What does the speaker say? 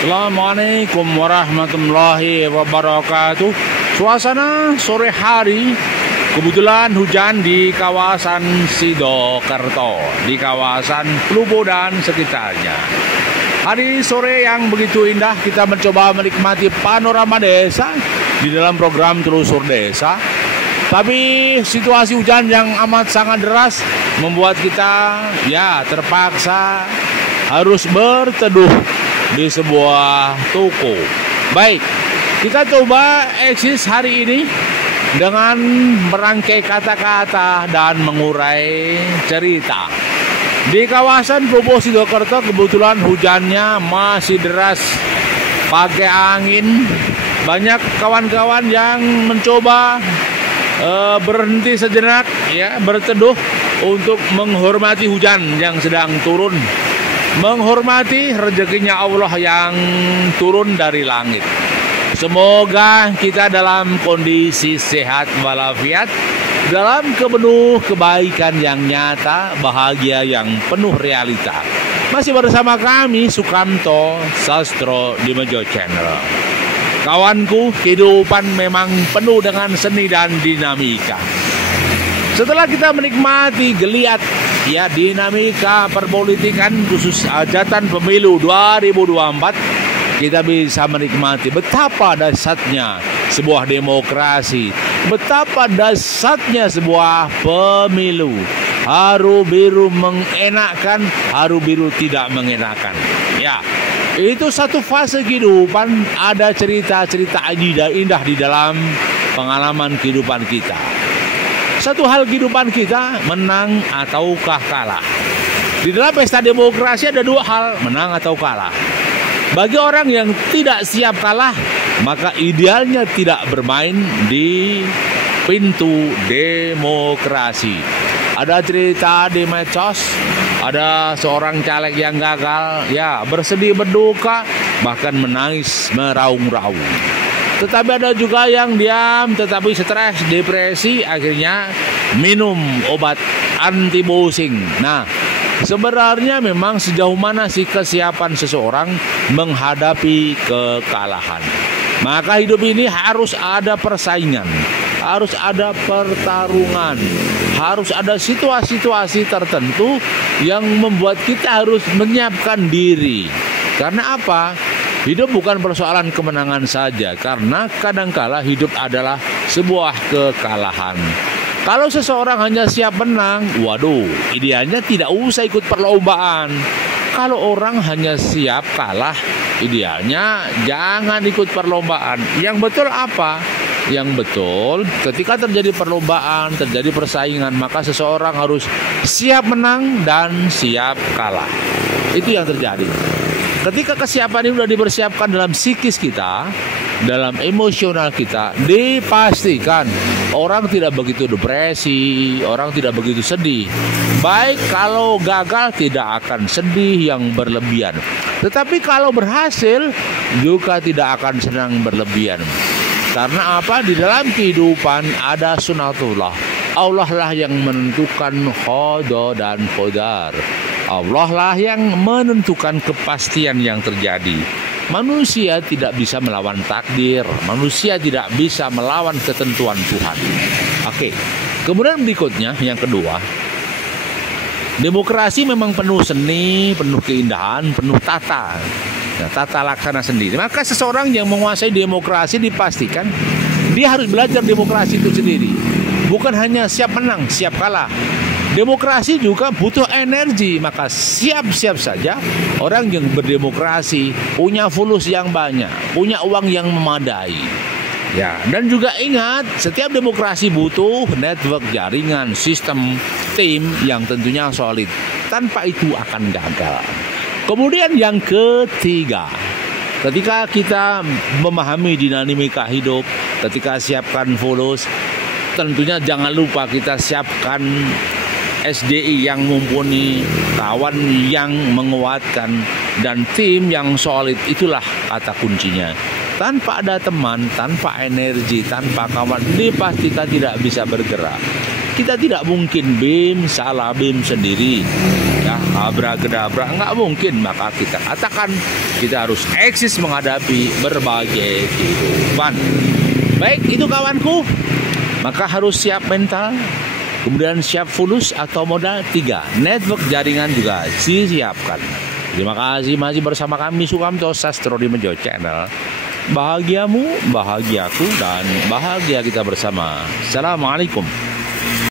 Assalamualaikum warahmatullahi wabarakatuh. Suasana sore hari, kebetulan hujan di kawasan Sidokerto, di kawasan Plubo dan sekitarnya. Hari sore yang begitu indah, kita mencoba menikmati panorama desa di dalam program Telusur Desa. Tapi situasi hujan yang amat sangat deras membuat kita terpaksa harus berteduh di sebuah toko. Baik, kita coba eksis hari ini dengan merangkai kata-kata dan mengurai cerita. Di kawasan Plubo Sidokerto kebetulan hujannya masih deras, pakai angin. Banyak kawan-kawan yang mencoba berhenti sejenak, berteduh untuk menghormati hujan yang sedang turun, menghormati rezekinya Allah yang turun dari langit. Semoga kita dalam kondisi sehat walafiat, dalam penuh kebaikan yang nyata, bahagia yang penuh realita. Masih bersama kami Sukamto Sastro di Mejo Channel. Kawanku, kehidupan memang penuh dengan seni dan dinamika. Setelah kita menikmati geliat dinamika perpolitikan khusus hajatan pemilu 2024, kita bisa menikmati betapa dahsyatnya sebuah demokrasi, betapa dahsyatnya sebuah pemilu. Haru biru mengenakan, haru biru tidak mengenakan. Itu satu fase kehidupan, ada cerita-cerita indah di dalam pengalaman kehidupan kita. Satu hal kehidupan kita, menang ataukah kalah. Di dalam pesta demokrasi ada dua hal, menang atau kalah. Bagi orang yang tidak siap kalah, maka idealnya tidak bermain di pintu demokrasi. Ada cerita di medsos, ada seorang caleg yang gagal, bersedih berduka, bahkan menangis meraung-raung. Tetapi ada juga yang diam, tetapi stres, depresi, akhirnya minum obat anti pusing. Nah, sebenarnya memang sejauh mana sih kesiapan seseorang menghadapi kekalahan? Maka hidup ini harus ada persaingan, harus ada pertarungan, harus ada situasi-situasi tertentu yang membuat kita harus menyiapkan diri. Karena apa? Hidup bukan persoalan kemenangan saja, karena kadangkala hidup adalah sebuah kekalahan. Kalau seseorang hanya siap menang, idealnya tidak usah ikut perlombaan. Kalau orang hanya siap kalah, idealnya jangan ikut perlombaan. Yang betul apa? Yang betul, ketika terjadi perlombaan, terjadi persaingan, maka seseorang harus siap menang dan siap kalah. Itu yang terjadi. Ketika kesiapan ini sudah dipersiapkan dalam psikis kita, dalam emosional kita, dipastikan orang tidak begitu depresi, orang tidak begitu sedih. Baik kalau gagal tidak akan sedih yang berlebihan. Tetapi kalau berhasil juga tidak akan senang berlebihan. Karena apa? Di dalam kehidupan ada sunatullah. Allah lah yang menentukan qada dan qadar. Allah lah yang menentukan kepastian yang terjadi. Manusia tidak bisa melawan takdir. Manusia tidak bisa melawan ketentuan Tuhan. Oke. Kemudian berikutnya, yang kedua, demokrasi memang penuh seni, penuh keindahan, penuh tata laksana sendiri. Maka seseorang yang menguasai demokrasi dipastikan dia harus belajar demokrasi itu sendiri. Bukan hanya siap menang, siap kalah. Demokrasi juga butuh energi, maka siap-siap saja orang yang berdemokrasi punya fulus yang banyak, punya uang yang memadai. Dan juga ingat, setiap demokrasi butuh network, jaringan, sistem, tim yang tentunya solid. Tanpa itu akan gagal. Kemudian yang ketiga, ketika kita memahami dinamika hidup, ketika siapkan fulus, tentunya jangan lupa kita siapkan SDI yang mumpuni, kawan yang menguatkan, dan tim yang solid. Itulah kata kuncinya. Tanpa ada teman, tanpa energi, tanpa kawan, pasti kita tidak bisa bergerak. Kita tidak mungkin salah BIM sendiri. abrakadabra, nggak mungkin. Maka kita katakan kita harus eksis menghadapi berbagai kehidupan. Baik, itu kawanku. Maka harus siap mental, kemudian siap fulus atau modal. 3, network jaringan juga siapkan. Terima kasih masih bersama kami Sukamto Sastro di Mejo Channel. Bahagiamu, bahagiaku, dan bahagia kita bersama. Assalamualaikum.